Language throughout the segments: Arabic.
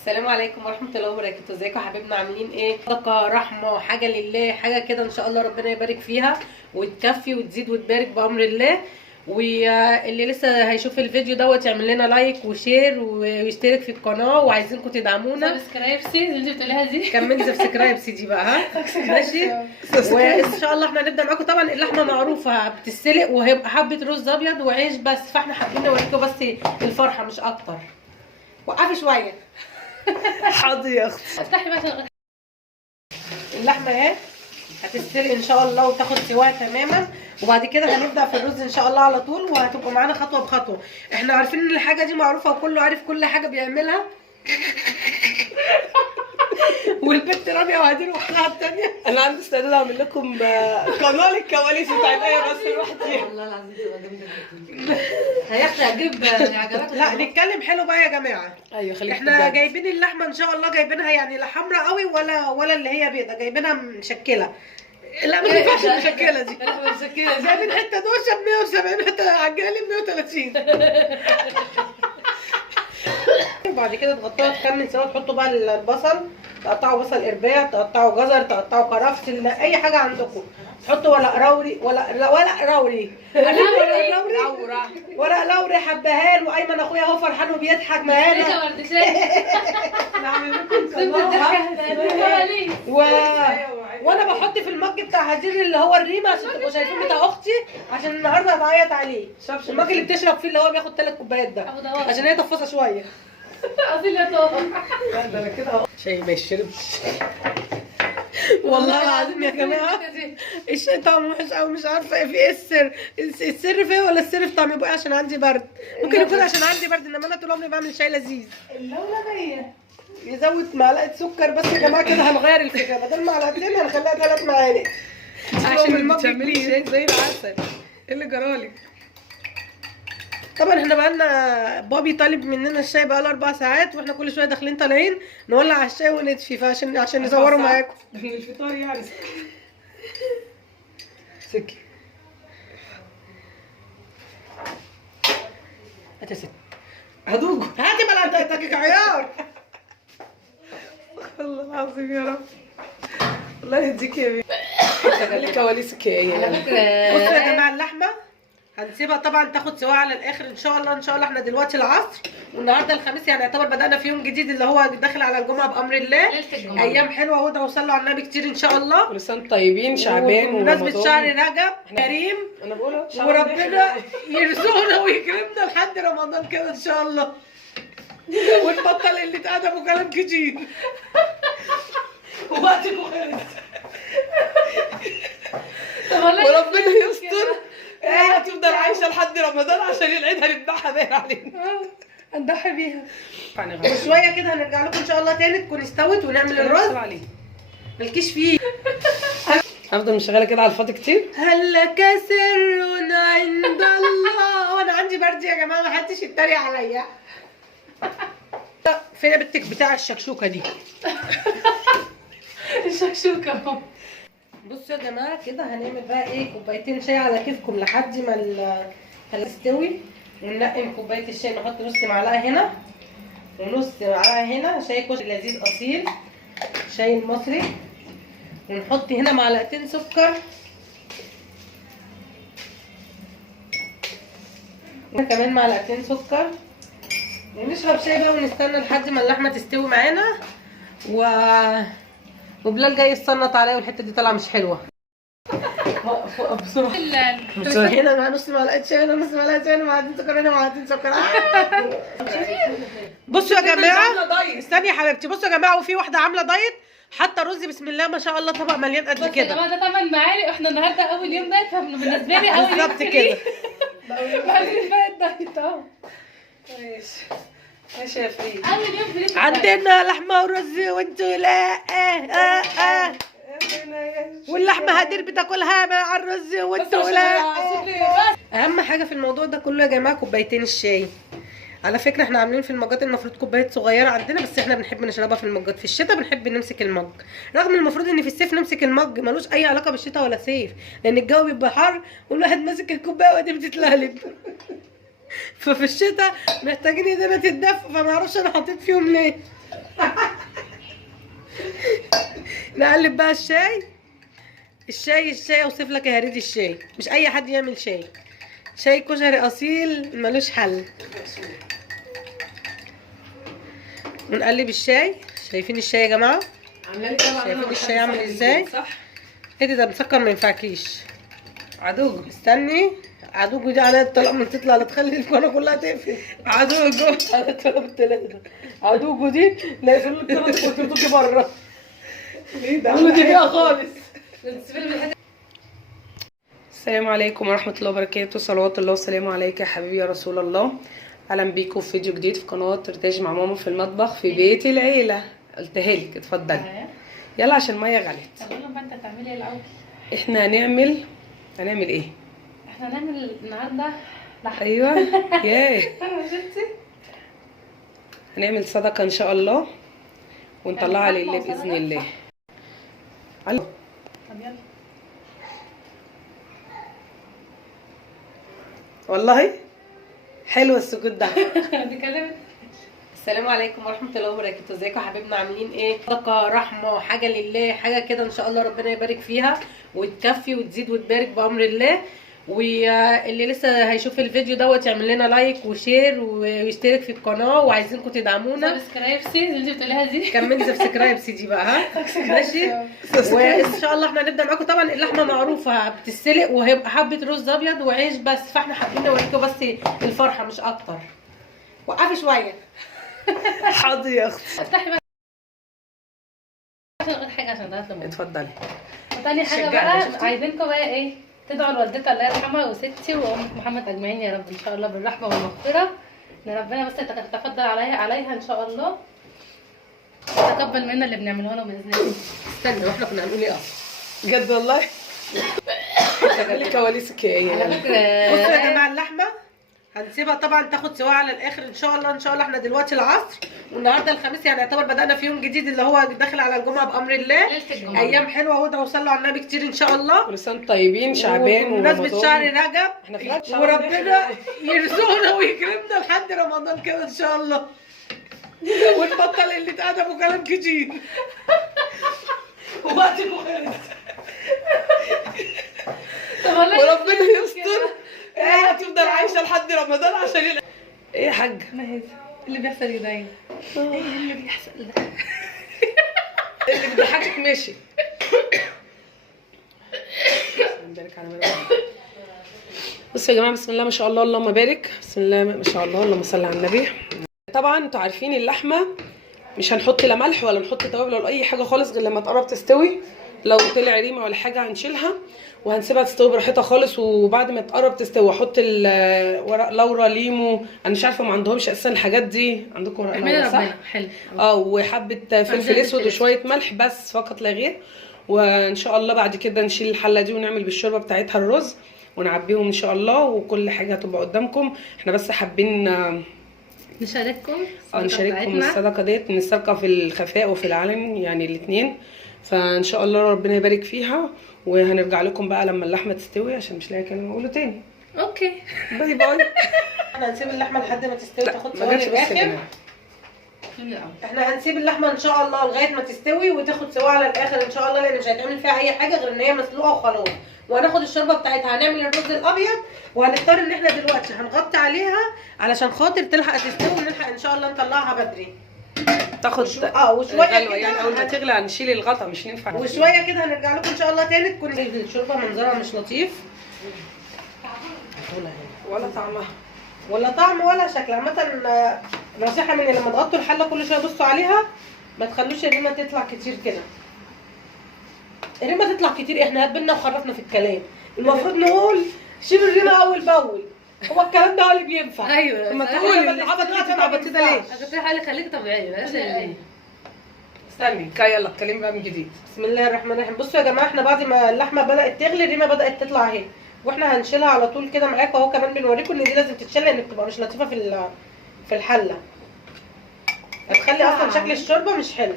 السلام عليكم ورحمه الله وبركاته. ازيكم يا حبايبنا؟ عاملين ايه؟ صدقه رحمه وحاجه لله، حاجه كده ان شاء الله ربنا يبارك فيها وتكفي وتزيد وتبارك بامر الله. واللي لسه هيشوف الفيديو دوت يعمل لنا لايك وشير ويشترك في القناه، وعايزينكم تدعمونا. سبسكرايبسي اللي انت بتقوليها دي كملي سبسكرايبسي دي بقى، ها ماشي. وان شاء الله احنا هنبدا معاكم. طبعا اللحمه معروفه بتتسلق وهيبقى حبه رز ابيض وعيش بس، فاحنا حابين نوريكم بس الفرحه مش اكتر. وقفي شويه. حاضر يا اختي. افتحي بقى عشان اللحمه اهي هتستلق ان شاء الله وتاخد سواها تماما، وبعد كده هنبدا في الرز ان شاء الله على طول، وهتبقى معانا خطوه بخطوه. احنا عارفين ان الحاجه دي معروفه وكله عارف كل حاجه بيعملها. والبنت رانيا وهدير وحدها الثانيه. انا عندي استعداد اعمل لكم قناه للكواليس بتاعت ايه بس لوحدي. والله العظيم تبقى جامده جدا. هياخد هجيب عجلات. لا نتكلم حلو بقى يا جماعه. ايوه خليك احنا جايبين اللحمه ان شاء الله، جايبينها يعني لا حمراء قوي ولا اللي هي بيضه، جايبينها مشكله. لا ما ينفعش المشكله دي. جايبين حته دوشه ب 170، حته عجاله ب 130. وبعد كده تغطوها تكمل سوا. تحطوا بقى البصل، تقطعوا بصل قرباع، تقطعوا جزر، تقطعوا كرفس، اي حاجه عندكم. تحطوا ورق لوري ورق لوري ورق لوري حبهان. وايمن اخويا اهو فرحان وبيضحك معانا. وانا بحط في المج بتاع هدير اللي هو الريمه عشان تبقوا شايفين بتاع اختي، عشان النهارده هتعيط عليه. المج اللي بتشرب فيه اللي هو بياخد 3 كوبايات ده، عشان هي تفصى شويه. اصيل يا طه. لا ده انا كده اهو شاي ما يشربش. والله العظيم يا جماعه الشاي طعمه وحش قوي، مش عارفه في ايه السر. السر في ايه ولا السر في طعم بقى؟ عشان عندي برد، ممكن يكون عشان عندي برد، انما انا طول عمري بعمل شاي لذيذ. اللولبيه يزود معلقه سكر بس يا جماعه، كده هنغير الفكره، بدل معلقتين هنخليها 3 معالق عشان المج يكون شاي زي العسل. ايه اللي جرالك؟ طبعا احنا بقالنا بابي طالب مننا الشاي بقاله 4 ساعات، واحنا كل شويه داخلين طالعين نولع على الشاي ونطفي، عشان نصوروا معاكم الفطار يعني. سكي هات يا ست، هدوج. هاتي بلا تاكيك عيار. والله العظيم يا رب، الله يهديك يا بيه. خلي كواليسك ايه على يعني. فكره بصوا يا جماعه اللحمه هنسيبها طبعا تاخد سواها على الاخر ان شاء الله. احنا دلوقتي العصر، والنهارده الخميس، يعني يعتبر بدانا في يوم جديد اللي هو داخل على الجمعه بامر الله. ايام حلوه وادعوا وصلوا على النبي كتير ان شاء الله. كل سنه طيبين، شعبان وبمناسبه شهر رجب كريم، انا بقول وربنا يرزقنا ويكرمنا لحد رمضان كده ان شاء الله، ونبطل قله ادب وكلام كتير. وقتكم خلص. وربنا يستر. ايه هتفضل عايشه لحد رمضان عشان العيد هنذبحها باين علينا. هنضحي بيها. وشويه كده هنرجع لكم ان شاء الله تاني تكون استوت ونعمل الرز. مالكيش فيه. هفضل مشغله كده على الفاضي كتير. هل لك سر عند الله؟ وانا عندي برد يا جماعه، ما حدش يتريق عليا. فين بنتك بتاع الشكشوكه دي؟ الشكشوكه اهو. بصوا يا جماعه كده هنعمل بقى ايه، كوبايتين شاي على كيفكم لحد ما تستوي. وننقي كوبايه الشاي، نحط نص معلقه هنا ونص معلقه هنا، شاي كشري لذيذ اصيل، شاي المصري. ونحط هنا معلقتين سكر، وكمان معلقتين سكر، ونشرب شاي بقى ونستنى لحد ما اللحمه تستوي معانا. وبلال جاي يتصنط عليا والحته دي طالعه مش حلوه. بسرعه هنا مع نص معلقه شاي، هنا نص معلقه شاي، هنا معلقتين سكر، هنا معلقتين سكر. بصوا يا جماعه، استني يا حبيبتي. بصوا يا جماعه، وفي واحده عامله دايت حتى رز بسم الله ما شاء الله، طبق مليان قد كده. يا جماعه ده 8 معالق، واحنا النهارده اول يوم دايت، فبالنسبه لي اول يوم بالظبط كده. بعدين بقى الدايت اهو. ماشي يا فريد. اول يوم فريد عندنا لحمه ورز وانتوا لا. واللحمه هدير بتاكلها مع الرز وانتوا لا. اهم حاجه في الموضوع ده كله يا جماعه كوبايتين الشاي. على فكره احنا عاملين في المجات المفروض كوبايه صغيره عندنا، بس احنا بنحب نشربها في المجات. في الشتاء بنحب نمسك المج، رغم المفروض ان في الصيف نمسك المج، ملوش اي علاقه بالشتاء ولا صيف، لان الجو بيبقى حر والواحد ماسك الكوبايه ودي بتتلهلب. ففي الشتاء محتاجين ايدينا تتدفى، فما اعرفش انا حطيت فيهم ليه. نقلب بقى الشاي. الشاي اوصف لك يا هريدي، الشاي مش اي حد يعمل شاي. شاي كشري اصيل ملوش حل. ونقلب الشاي. شايفين الشاي يا جماعه؟ عامله لي طبعا. شايفين الشاي عامل ازاي؟ صح. ايه ده مسكر ما ينفعكيش. عدوجو. استني، عدوجو دي عليها الطلاق من تطلع لا تخلي القناه كلها تقفل. عدوجو. على الطلاق بالثلاثه. عدوجو دي لا يقفلوا القناه وتطلعي بره. ليه ده؟ عملوا دي بيها خالص. السلام عليكم ورحمة الله وبركاته. صلوات الله وسلامه عليك يا حبيبي يا رسول الله. اهلا بيكم في فيديو جديد في قناة ترتاج مع ماما في المطبخ في بيت العيلة. قلتها لك اتفضلي. يلا عشان المية غلت. طب يلا بقى انت هتعملي ايه الاول؟ احنا هنعمل ايه؟ احنا هنعمل النهارده لحمه. ايوه. ياه. هنعمل صدقة ان شاء الله ونطلعها لله باذن الله. طب يلا. والله حلو السكوت ده. نتكلم. السلام عليكم ورحمه الله وبركاته. ازيكم يا حبايبنا، عاملين ايه؟ صدقه رحمه وحاجه لله، حاجه كده ان شاء الله ربنا يبارك فيها وتكفي وتزيد وتبارك بامر الله. واللي لسه هيشوف الفيديو دوت يعمل لنا لايك وشير ويشترك في القناه، وعايزينكم تدعمونا. سبسكرايب اللي انت بتقوليها دي. كملي سبسكرايب دي بقى، ها ماشي. وان شاء الله احنا هنبدا معاكم. طبعا اللحمه معروفه بتتسلق وهيبقى حبه رز ابيض وعيش بس، فاحنا حابين نوريكم بس الفرحه مش اكتر. وقفي شويه. حاضر يا اختي. افتحي بقى عشان اقول حاجه عشان تعرفي لما. اتفضلي. وتاني حاجه شجعني، بقى شفتي؟ عايزينكم بقى ايه؟ تدعوا لوالدتي الله يرحمها وستي وام محمد اجمعين يا رب ان شاء الله بالرحمه والمغفره. ان ربنا بس يتفضل عليها ان شاء الله ويتقبل منا اللي بنعمله لهم باذن الله. استنى، واحنا كنا هنقول ايه اصلا؟ بجد والله. خلي كواليسك ايه على يعني. فكره بصوا يا جماعه، اللحمه هنسيبها طبعا تاخد سواها على الاخر ان شاء الله. ان شاء الله احنا دلوقتي العصر والنهارده الخميس، يعني يعتبر بدانا في يوم جديد اللي هو داخل على الجمعه بامر الله. ليله الجمعه. ايام حلوه وادعوا وصلوا على النبي كتير ان شاء الله. كل سنه طيبين. شعبان بمناسبه شهر ورمضان. رجب احنا في شهر وربنا يرزقنا ويكرمنا لحد رمضان كده ان شاء الله. ونبطل اللي اتقدم وكلام كتير. وقت المخالف. طب والله وربنا يستر. هي هتفضل عايشه لحد رمضان عشان ايه يا حاجه؟ ما هي اللي بيحصل يضايق. ايه اللي بيحصل ده؟ اللي بيضحكك ماشي. نبارك على مريم. بصوا يا جماعه، بسم الله ما شاء الله اللهم بارك. بسم الله ما شاء الله اللهم صل على النبي. طبعا انتوا عارفين اللحمه مش هنحط لا ملح ولا نحط توابل ولا اي حاجه خالص غير لما تقرب تستوي. لو طلع ريمه ولا حاجه هنشيلها وهنسيبها تستوي براحتها خالص. وبعد ما تقرب تستوي احط ورق لورا، ليمو. انا مش عارفه ما عندهمش اساسا الحاجات دي. عندكم ورق لورا صح؟ حلو. وحبه فلفل اسود وشويه ملح بس فقط لا غير. وان شاء الله بعد كده نشيل الحله دي ونعمل بالشوربه بتاعتها الرز ونعبيهم ان شاء الله. وكل حاجه هتبقى قدامكم. احنا بس حابين نشارككم نشارككم الصدقه ديت، الصدقه في الخفاء وفي العلن يعني الاثنين. فان شاء الله ربنا يبارك فيها. وهنرجع لكم بقى لما اللحمه تستوي عشان مش لاقي كلمه اقوله تاني. اوكي باي باي. احنا هنسيب اللحمه لحد ما تستوي تاخد ما سوا جاتش بس يا للاخر. جماعه. احنا هنسيب اللحمه ان شاء الله لغايه ما تستوي وتاخد سوا على الاخر ان شاء الله، لان مش هيتعمل فيها اي حاجه غير ان هي مسلوقه وخلاص. وهناخد الشوربه بتاعتها، هنعمل الرز الابيض وهنضطر ان احنا دلوقتي هنغطي عليها علشان خاطر تلحق تستوي ونلحق ان شاء الله نطلعها بدري. تاخد وشويه كده يعني اول ما تغلى هنشيل الغطا مش ينفع. وشويه كده هنرجع لكم ان شاء الله تاني تكون الشوربه منظرها مش لطيف ولا طعمها ولا طعم ولا شكل. عامه نصيحه مني، لما تغطوا الحله كل شويه بصوا عليها، ما تخلوش الريمه تطلع كتير كده. الريمه تطلع كتير احنا هتبنا وخرفنا في الكلام. المفروض نقول شيلوا الريمه اول باول. هو الكلام ده هو اللي بينفع. ايوه ما تقولي العبط دي تتعبطي ده ليه؟ انا كنت حالي خليكي طبيعيه بلاش استني كاي يلا اتكلمي بقى من جديد. بسم الله الرحمن الرحيم. بصوا يا جماعه، احنا بعد ما اللحمه بدات تغلي الريمه بدات تطلع اهي، واحنا هنشيلها على طول كده معاكم اهو. كمان بنوريكم ان دي لازم تتشال لان بتبقى مش لطيفه في الحله، هتخلي اصلا شكل الشوربه مش حلو.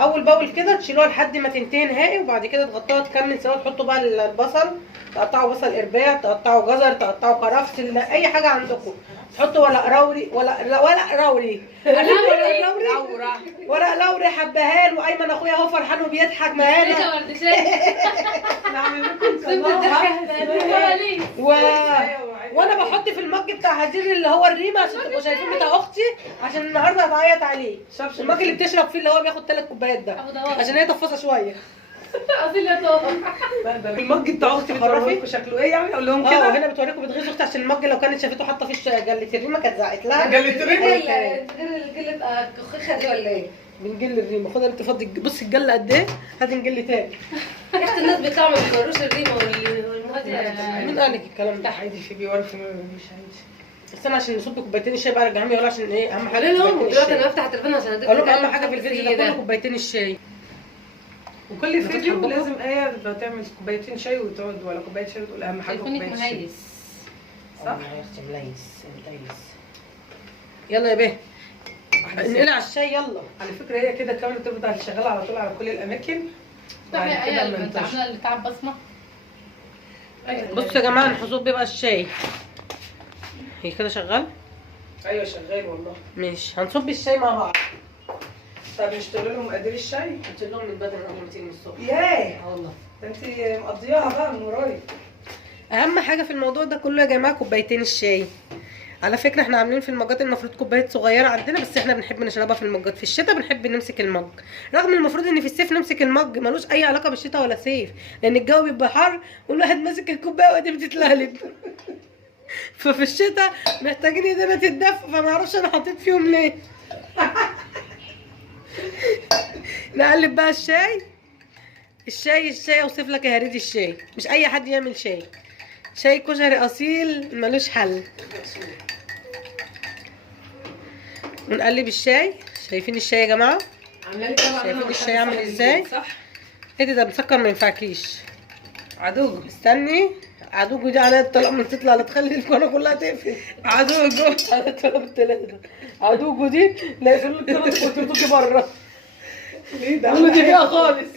اول باول كده تشيلوها لحد ما تنتهي نهائي، وبعد كده تغطوها تكمل سوا. تحطوا بقى البصل، تقطعوا بصل ارباع، تقطعوا جزر، تقطعوا كرفس، اي حاجه عندكم. تحطوا ورق لوري، ورق لوري ورق لوري، حبهان. وايمن اخويا اهو فرحان وبيضحك معانا. وانا بحط في المج بتاع هدير اللي هو الريمه عشان تبقوا شايفين بتاع اختي، عشان النهارده هتعيط عليه. المج اللي بتشرب فيه اللي هو بياخد 3 كوبايات ده، عشان هي تفصى شويه. اصل يا طه المج بتاع اختي بتوريكم شكله ايه يعني، اقول لهم كده. هنا بتوريكم بتغيظ اختي، عشان المج لو كانت شافته حاطه فيه جله الريمه كانت زعقت لها. جلة الريمه غير الجلة الكخيخة دي ولا ايه؟ بنجل الريمه. خدها انت فاضي، بص الجله قد ايه، هاتي نجل تاني. يا اختي الناس بيطلعوا ما بيوروش الريمة والمهدي. مين قال لك الكلام ده؟ عادي في بيوري في مش عادي. استنى عشان نصب كوبايتين الشاي بقى، رجعهم يقولوا عشان ايه اهم حاجه. قولي لهم كوبايتين دلوقتي الشاي. انا بفتح التليفون عشان اديك قول لهم اهم حاجه في الفيديو ده كله كوبايتين الشاي. وكل فيديو لازم ايه تعمل كوبايتين شاي وتقعد، ولا كوبايه شاي وتقول اهم حاجه تليفونك كوبايه شاي. مهيس. صح؟ يا اختي مليس. يلا يا بيه انقلي على الشاي يلا. على فكره هي كده كمان تفضل شغاله على طول على كل الاماكن. صح يا كده ايه انت منتشر. عامله اللي تعب بصمه. بصوا يا جماعه الحظوظ بيبقى الشاي. هي كده شغال؟ ايوه شغال والله. ماشي هنصب الشاي مع بعض. طب مش تقول لهم مقادير الشاي؟ قلت لهم من بدري قبل ما تيجي من الصبح. ياه والله ده انت مقضياها بقى من ورايا. اهم حاجه في الموضوع ده كله يا جماعه كوبايتين الشاي. على فكره احنا عاملين في المجات المفروض كوبايه صغيره عندنا، بس احنا بنحب نشربها في المجات. في الشتاء بنحب نمسك المج، رغم المفروض ان في الصيف نمسك المج، ملوش اي علاقه بالشتاء ولا صيف، لان الجو بيبقى حر والواحد ماسك الكوبايه وقت بتتلهلب. ففي الشتاء محتاجين ايدينا تتدفى، فما اعرفش انا حطيت فيهم ليه. نقلب بقى الشاي اوصف لك يا هريدي الشاي، مش اي حد يعمل شاي كشري اصيل ملوش حل. ونقلب الشاي. شايفين الشاي يا جماعه؟ شايفين الشاي عامل ازاي؟ صح. ايه ده مسكر ما ينفعكيش. عدوجو استني، عدوجو دي عليا الطلاق من تطلع لا تخلي القناه كلها تقفل. عدوجو على الطلاق الثلاثه. عدوجو دي لا يقفلوا القناه وتطلعي بره. ليه ده؟ قولوا دي فيها خالص.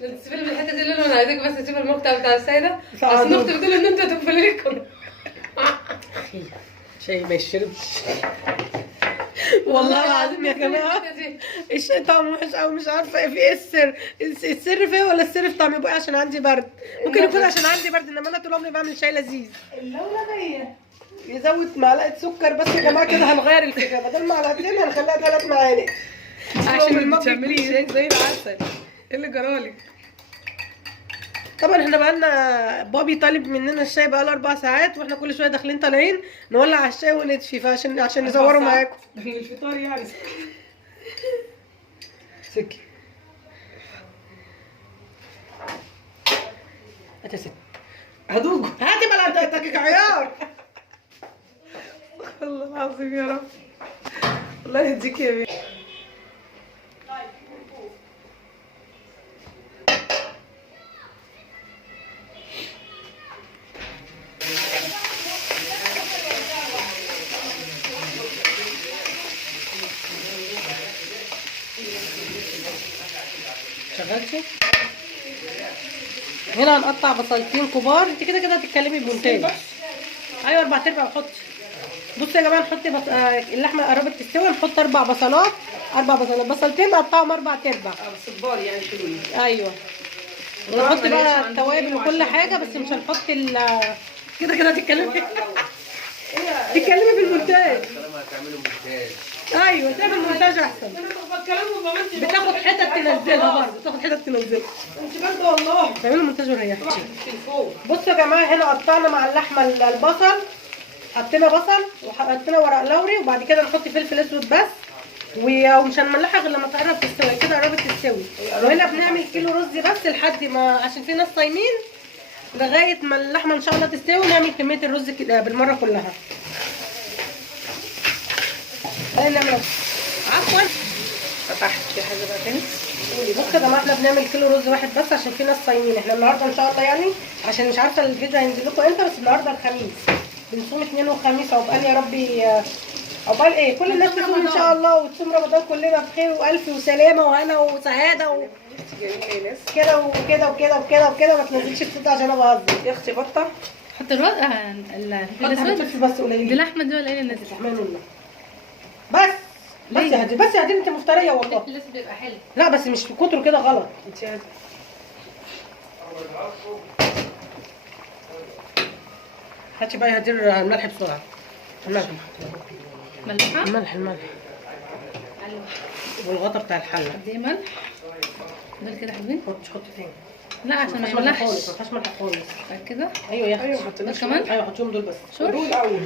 تسيبي من الحته دي اللي انا عايزاك بس تسيبي المقطع بتاع السيده. سعادة. اصل اختي بتقول ان انت هتقفلي لي القناه. شاي ما يشربش. والله العظيم يا جماعه الشاي طعمه وحش قوي، مش عارفه في ايه السر. السر فيه ولا السر في طعمه بقى عشان عندي برد؟ ممكن يكون عشان عندي برد، انما انا طول عمري بعمل شاي لذيذ. اللولبيه يزود معلقه سكر بس يا جماعه، كده هنغير الفكره، بدل معلقتين هنخليها 3 معالق عشان المج بتعملي كبير. شيك زي العسل. ايه اللي جرالك؟ طبعا احنا بقالنا بابي طالب مننا الشاي بقاله 4 ساعات، واحنا كل شويه داخلين طالعين نولع على الشاي ونطفي، عشان نصوره معاكم. الفطار يعني. سكي هات يا ست، عدوجو. هاتي بلا عيار. والله العظيم يا رب. الله يهديك يا بيه. شغلتي؟ هنا هنقطع بصلتين كبار. انت كده كده هتتكلمي بمونتاج. ايوه 4/4 حطي. بصي يا جماعه نحط اللحمه قربت تستوي، نحط 4 بصلات. بصلتين نقطعهم 4/4. صبار يعني حلوين. ايوه ونحط بقى التوابل وكل حاجه، بس مش هنحط كده كده هتتكلمي في المونتاج. ايوه تعمل مونتاج احسن. بتاخد حتت تنزلها برضه، انت برضه والله تعملوا مونتاج وريحتي. بصوا يا جماعه هنا قطعنا مع اللحمه البصل، حطينا بصل وحطينا ورق لوري، وبعد كده نحط فلفل اسود بس، ومش هنملحها غير لما تقرب تستوي. كده قربت تستوي. وهنا بنعمل كيلو رز بس لحد ما، عشان في ناس صايمين، لغايه ما اللحمه ان شاء الله تستوي نعمل كميه الرز كده بالمره كلها. نعمل عفوا فتحت في حاجه بقى تاني. بصوا يا جماعه احنا بنعمل كيلو رز واحد بس عشان في ناس صايمين. احنا النهارده ان شاء الله يعني، عشان مش عارفه الفيديو هينزل لكم امتى، بس النهارده الخميس بنصوم اثنين وخميس، عقبال يا ربي عقبال ايه كل الناس تصوم ان شاء الله وتصوم رمضان كلنا بخير والف وسلامه وهنا وسعاده كده وكده وكده وكده وكده. ما تنزلش الصوت عشان انا بهزر يا اختي بطه. حط الرز الاسود بس دي قليل لحمه دي ولا ايه اللي نزلت؟ رحمن الله. بس يا هدي بس يا هدي انت مفتريه والله. الاسود بيبقى حلو. لا بس مش في كتره كده غلط. انت يا هاتي بقى يا هدي الملح بسرعه. الملح ملحه الملح والغطا بتاع الحله. قد ايه ملح دول كده حلوين. حط تاني. لا عشان ما مفيهاش ملح يملحش. خالص مفيهاش ملح خالص. كده ايوه يا اختي. ايوه دول حطيناش كمان ايوه حطيهم دول بس. شور دول الاول.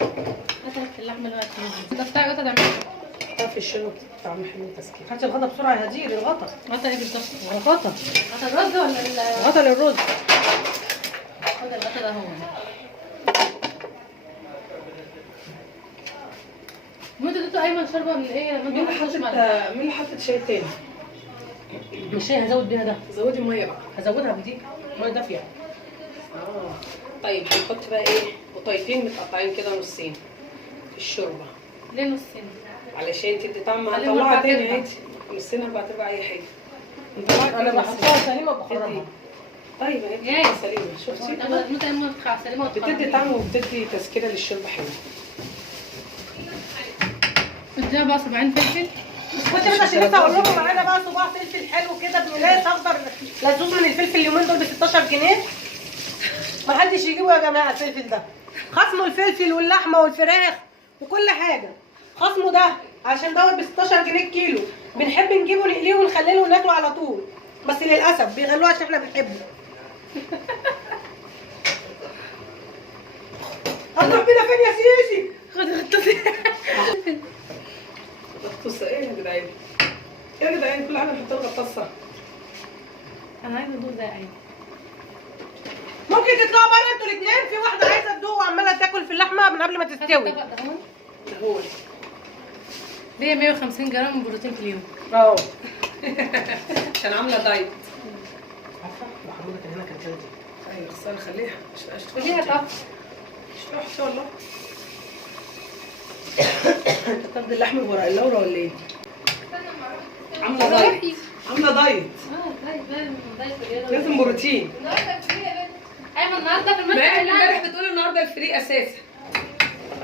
هات اللحمه اللي انت بتاع قطع تعمل في الشنو طعم حلو تسكين. هاتي الغطا بسرعه يا هدير. الغطا قطع ايه بالظبط؟ الغطا قطع الرز ولا غطا للرز. قطع القطع ده هو وانت اديتوا ايمن شوربه من ايه؟ ما مين انتوا اللي ما حطت مين اللي حطت شاي تاني؟ مش هي هزود بيها ده. زودي ميه بقى. هزودها بدي ميه دافيه. طيب هنحط بقى ايه قطيفين متقطعين كده نصين في الشوربه ليه نصين؟ علشان تدي طعم. خليهم هنطلعها أربع تاني تربع. عادي نصين 4 ارباع اي حاجه. انا بحطها سليمه وبخرجها. طيب اهي ياي. سليمه شفتي انا ممكن اما سليمه بتدي طعم وبتدي تسكيره للشوربه حلوه. اديها بقى صباعين فلفل. بصي بس عشان لسه هقول لكم معانا بقى صباع فلفل حلو كده بملايه اخضر لزوز من الفلفل اليومين دول ب 16 جنيه. ما حدش يجيبه يا جماعه الفلفل ده. خصمه الفلفل واللحمه والفراخ وكل حاجه. خصمه ده عشان دوت ب 16 جنيه الكيلو. بنحب نجيبه نقليه ونخليه وناكله على طول. بس للاسف بيغلوه عشان احنا بنحبه. هتروح بينا فين يا سيسي؟ خد غطاسه ايه يا جدعان؟ يا جدعان كل حاجه نحط لها غطاسه. انا عايزه ادوق زي ايمن. ممكن تطلعوا بره انتوا الاثنين. في واحده عايزه تدوق وعماله تاكل في اللحمه من قبل ما تستوي. الطبق ده اهو. هو دي 150 جرام بروتين في اليوم. اه عشان عامله دايت. عارفه محموده كان هنا كانت جلدي. ايوه خساره خليها مش خليها طبق. مش وحشه والله. طب اللحمه بورق اللورا ولا ايه؟ عامله دايت. عامله دايت. لازم بروتين. ايمن النهارده في ما المطعم هي امبارح بتقول النهارده الفري اساسا.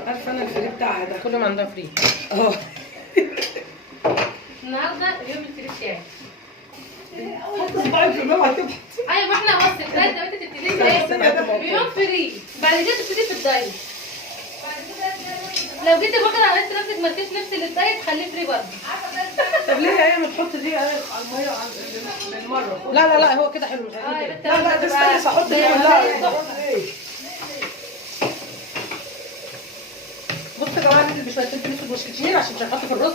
عارفه انا الفري بتاعها ده. كل ما عندها فري. اه النهارده اليوم الفري بتاعي. حط صباعك في الماء هتبقى. ايوه ما احنا بص الدايت ده انت تبتدي ايه؟ بيوم فري بعد كده تبتدي في الدايت. لو جيت بكره عملت نفسك مالكيش نفس للدايت خليه فري برضه. طب ليه هي ما تحط دي على الميه بالمره؟ لا لا لا هو كده حلو مش اه عايزين يا كده. بنت لا لا استني احط دي كلها. بصوا يا جماعه ننزل بشويه فلفل اسود مش كتير عشان مش هنحط في الرز.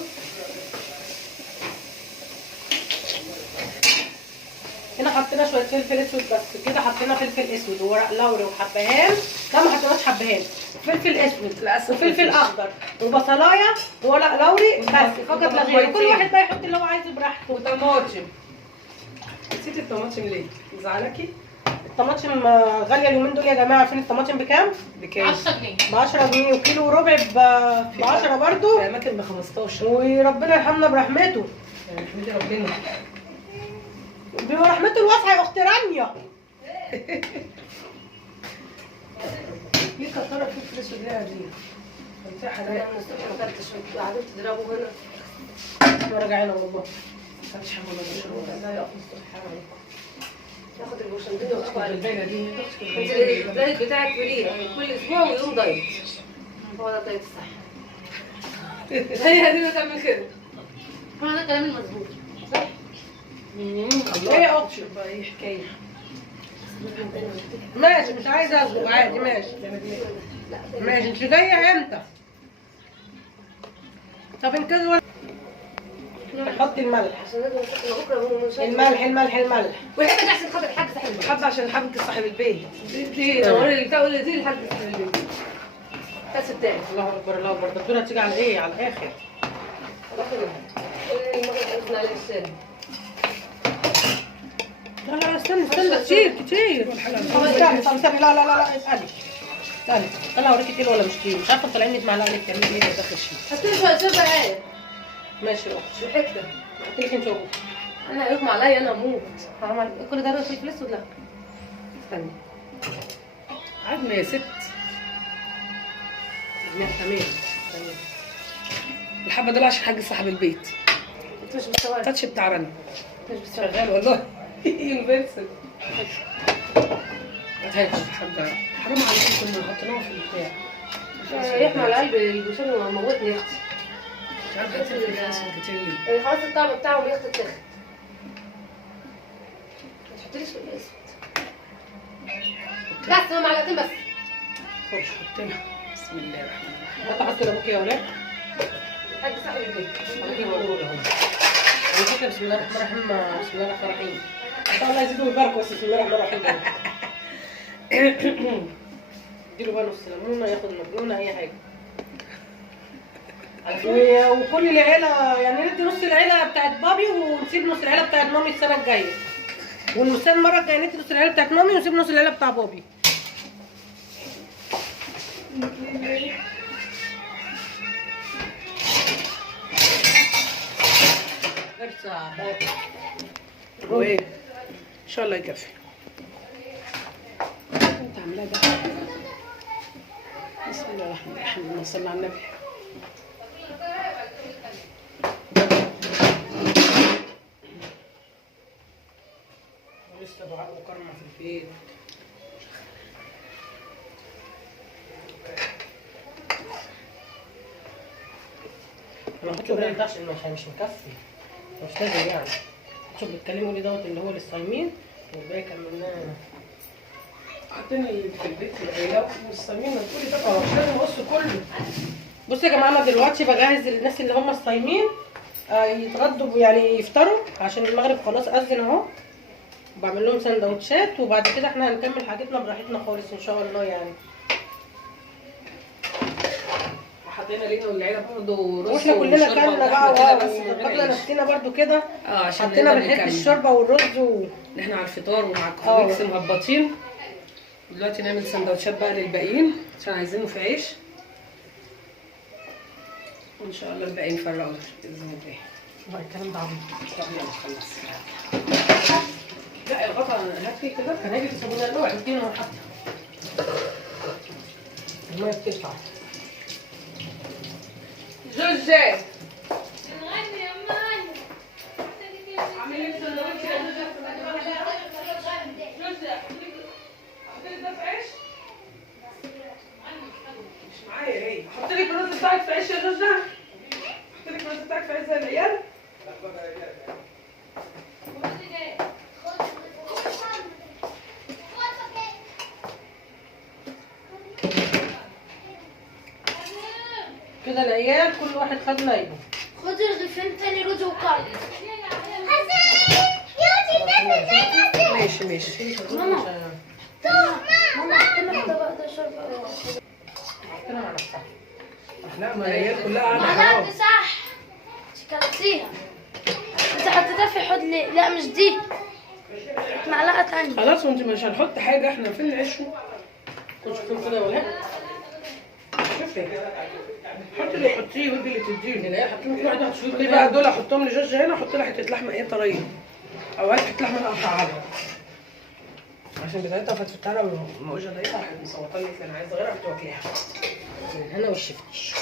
هنا حطينا شويه فلفل اسود بس كده. حطينا فلفل اسود وورق لوري وحبهان. لا ما حطيناش حبهان. فلفل اسود وفلفل اخضر وبصلايه وورق لوري بس فقط لا غير. كل واحد بقى يحط اللي هو عايزه براحته. وطماطم. نسيت الطماطم ليه؟ مزعلكي؟ الطماطم غاليه اليومين دول يا جماعه. عارفين الطماطم بكام؟ بكام؟ 10 جنيه. ب 10 جنيه وكيلو وربع ب 10 برضو. في اماكن ب 15. وربنا يرحمنا برحمته. يعني احمدي ربنا. برحمته الواسعه يا اخت رانيا. ليه كترت فلفل اسود ليه يا دي؟ انت حراق. ما اكلتش قاعدين تضربوا هنا. احنا راجعين والله. ما خدتش حاجه ولا شرب. لا يقف الصبح حاجه عليكم. تاخد البوشنتين وتقف على الباقي دي انت الدايت بتاعك فري كل اسبوع ويوم دايت. هو ده الدايت الصح. هي دي بتعمل كده. هو ده الكلام المظبوط صح؟ ايه يا اختي؟ بقى ايه حكايه؟ ماشي مش عايزه اسلق عادي ماشي. ماشي انت جايه امتى؟ طب انكذوا نحط الملح. عشان نقدر نسخن بكره هم مش الملح وحياتك احسن خاطر الحاج صاحب البيت. حابه عشان حابك صاحب البيت. دي هو اللي بتاع ولا دي الحاج صاحب البيت. بس بتاعي. الله اكبر الله اكبر. الدكتوره هتيجي على ايه؟ على الاخر. لا لا استني كتير. طب استني لا لا لا اسالي. تعالي طلع اوريكي تقيل ولا مش تقيل. مش عارفه طالعين لي بمعلقه ليه بتعملي ايه ده داخل شيء. هتنفع شبه ايه؟ ماشي يا اختي. شو حته؟ قلت لك انت اهو. انا هيغمى عليا انا اموت. حرام عليك كل ده في الفلوس ولا لا؟ استني. عدنا يا ست. تمام. الحبه دول عشان حاج صاحب البيت. انت مش مستوعب. التاتش بتاع رنا. مش مستوعب. شغال والله. يونيفرسال. هاتي حبه. حرام عليكم كنا حطيناها في البتاع. يحمى على قلبي البوسون موتني يا اختي. مش عارفه حطيت في الفلوس كتير ليه. خلاص الطعم بتاعهم يا اختي اتاخد. ما تحطليش في الاسود. بس هو معلقتين بس. خش حطينا. بسم الله الرحمن الرحيم. حطي لابوكي يا ولاد. حاج صاحب البيت. ابوكي موجود اهو. على فكره بسم الله الرحمن الرحيم. بسم الله الرحمن الرحيم. ان شاء الله يزيدوا ويباركوا بس بسم الله الرحمن الرحيم. اديله بقى نص ليمونه ياخد مجنونه اي حاجه. وكل العيله يعني ندي نص العيله بتاعت بابي ونسيب نص العيله بتاعت مامي السنه الجايه. والنصين المره الجايه ندي نص العيله بتاعت مامي ونسيب نص العيله بتاع بابي. ارجع بابي. وايه؟ ان شاء الله يكفي. انت عاملاه ده. بسم الله الرحمن الرحيم. اللهم صل على النبي. ولسه دعاء وكرمه في البيت. انا قلت له ما ينفعش مش مكفي. مش لازم يعني. شوف بتكلموا لي دوت اللي هو للصايمين والباقي كملناه. حاطين في البيت في العيله والصايمين ما تقولي بقى مش لازم اقص كله. بصوا يا جماعه انا دلوقتي بجهز الناس اللي هم الصايمين يتغدوا يعني يفطروا عشان المغرب خلاص اذن اهو. بعمل لهم سندوتشات وبعد كده احنا هنكمل حاجتنا براحتنا خالص ان شاء الله يعني. حطينا لينا والعيله برضه رز واحنا كلنا كلنا بقى وظبطنا نفسنا برضو كده. عشان حطينا بنحب الشوربه والرز احنا على الفطار ومع الكوميكس مهبطين. دلوقتي نعمل سندوتشات بقى للباقيين عشان عايزينه في عيش. وان شاء الله الباقي نفرقه باذن الله. بقى الكلام ده عبيط. طب يلا خلص. لا الغطا هات لي كده. كان هيجي تسيبونا نوع ادينا حتى. الميه بتدفع. جوجة عامل لي سندوتش يا جوجة. مش معايا ايه؟ احط لك الرز بتاعك في عيش يا جوجة؟ احط لك الرز بتاعك في عيش زي العيال؟ كده العيال كل واحد خد نايبه. خد الرغيفين تاني رز وكرب. ماشي ماشي. ماما ماما حطينا في الطبق ده شوربه. حطينا مع نفسها. لا ما العيال كلها قاعده معلقه حرام. صح كلتيها. انت حطيتها في حوض ليه؟ لا مش دي. معلقه تانية. خلاص وانت مش هنحط حاجه احنا فين العيش. كنت شوفوا كده ولا شوفي حطي اللي حطيه ودي اللي تديني. العيال حاطين كل واحده هتشوف دي بقى دول احطهم لجوجة هنا. احط لها حته لحمه ايه طريه او هات حته لحمه اقطعها لها عشان بتاعتها فتفتها لها وموجه ضيقه راحت مصوته لي انا عايزه غيرها كنت واكلاها من هنا والشفتش.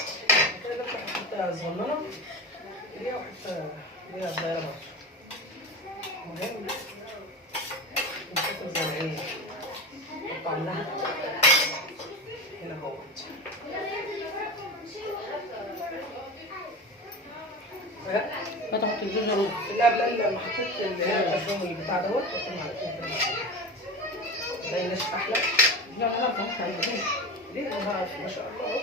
كده بفتح حته صغننه ليها وحته ليها صغيره برضه. مهم الحته الزرقيه احط عندها هنا اهوت. ما تحط الجوجة رز. لا لما حطيت الرز البتاع دوت وحط معلقتين كده. ده ينشف احلى. لا خلاص عندنا. ليه ما شاء الله اهو.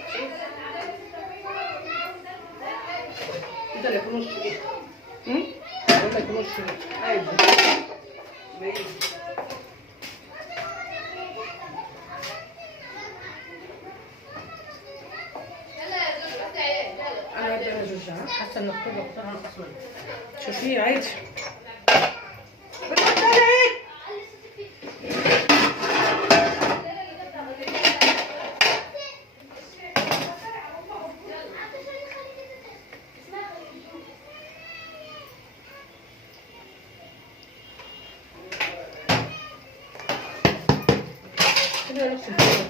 كده اللي يكون وش ايه؟ ولا يكون وش ايه؟ عادي. انا بدي انا جوجة حاسه ان الطبق بتاعها اصلا. شوفيه عادي. كده نفس الفكرة.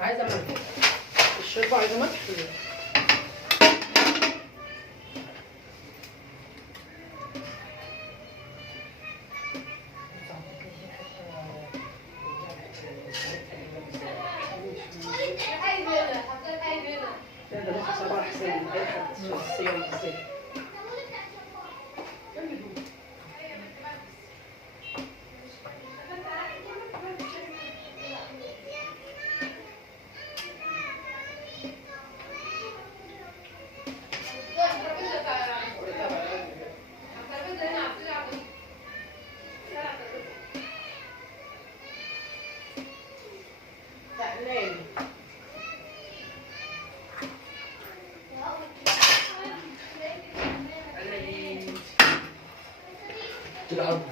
عايزه ملح. الشوربه عايزه ملح. ده بس صباح احسن من اي حد في الصيام بالذات.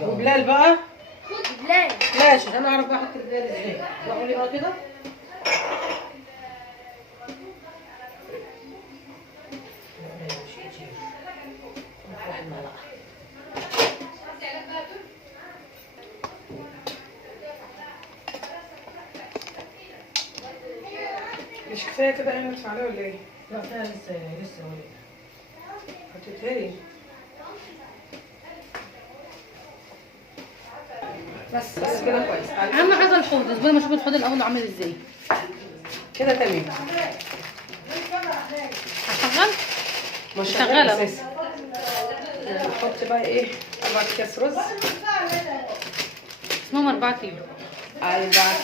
وبلال بقى لا ماشي. انا اعرف بقى احط البلال ازاي. روحوا لي بقى كده. مش كفايه كده يعني ندفع عليها ولا ايه؟ لا فيها لسه وليه. هتتهري. بس كده كويس. اهم حاجه الحوض، اصبري ما اشوف الحوض الاول عامل ازاي. كده تمام. هشغل. مش شغالة. شغاله اساسا. نحط بقى ايه 4 اكياس رز. اسمهم 4 كيلو. 4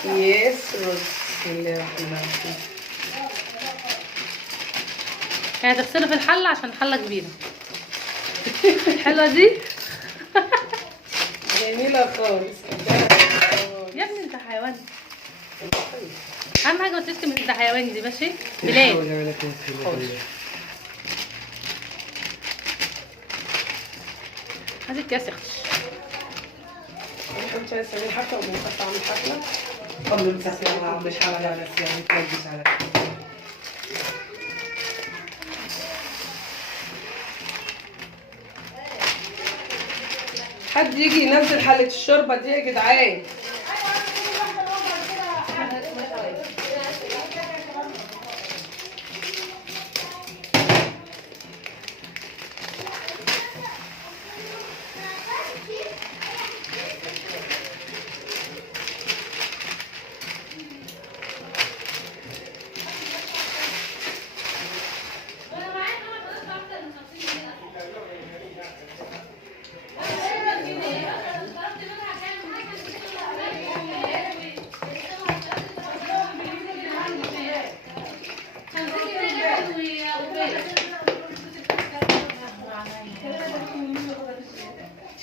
اكياس رز. بسم الله الرحمن الرحيم. هي هتغسله في الحله عشان الحله كبيره. الحلوه دي. جميله خالص. يا ابني انت حيوان. اهم حاجه ما تشتم انت حيوان دي ماشي. بلال هاتي الكاس يا اختي. كنت عايزه اسوي حفله وبنفتح اعمل حفله. قبل المسافة مش على نفسي يعني تلبس على حد يجي ينزل حله الشوربه دي يا جدعان.